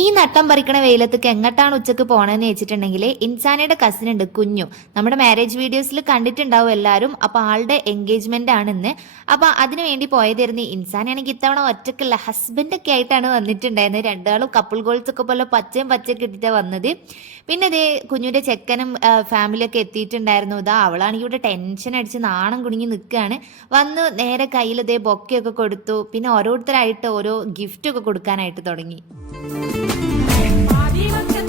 ഈ നട്ടം പറിക്കണ വെയിലത്തേക്ക് എങ്ങോട്ടാണ് ഉച്ചക്ക് പോണതെന്ന് വെച്ചിട്ടുണ്ടെങ്കിൽ ഇൻസാനയുടെ കസിൻ ഉണ്ട് കുഞ്ഞു. നമ്മുടെ മാരേജ് വീഡിയോസിൽ കണ്ടിട്ടുണ്ടാവും എല്ലാവരും. അപ്പൊ ആളുടെ എൻഗേജ്മെന്റ് ആണ് ഇന്ന്. അപ്പൊ അതിനു വേണ്ടി പോയതായിരുന്നു. ഇൻസാനാണെങ്കിൽ ഇത്തവണ ഒറ്റക്കല്ല, ഹസ്ബൻഡൊക്കെ ആയിട്ടാണ് വന്നിട്ടുണ്ടായിരുന്നത്. രണ്ടാളും കപ്പിൾ ഗോൾസ് ഒക്കെ പോലെ പച്ചയും പച്ചയൊക്കെ ഇട്ടിട്ടാണ് വന്നത്. പിന്നെ ഇതേ കുഞ്ഞുവിന്റെ ചെക്കനും ഫാമിലിയൊക്കെ എത്തിയിട്ടുണ്ടായിരുന്നു. ഇതാ അവളാണെങ്കിൽ ഇവിടെ ടെൻഷൻ അടിച്ച് നാണം കുടുങ്ങി നിൽക്കുകയാണ്. വന്ന് നേരെ കയ്യിൽ ഇതേ ബൊക്കെയൊക്കെ കൊടുത്തു. പിന്നെ ഓരോരുത്തരായിട്ട് ഓരോ ഗിഫ്റ്റ് ഒക്കെ കൊടുക്കാനായിട്ട് തുടങ്ങി. Viva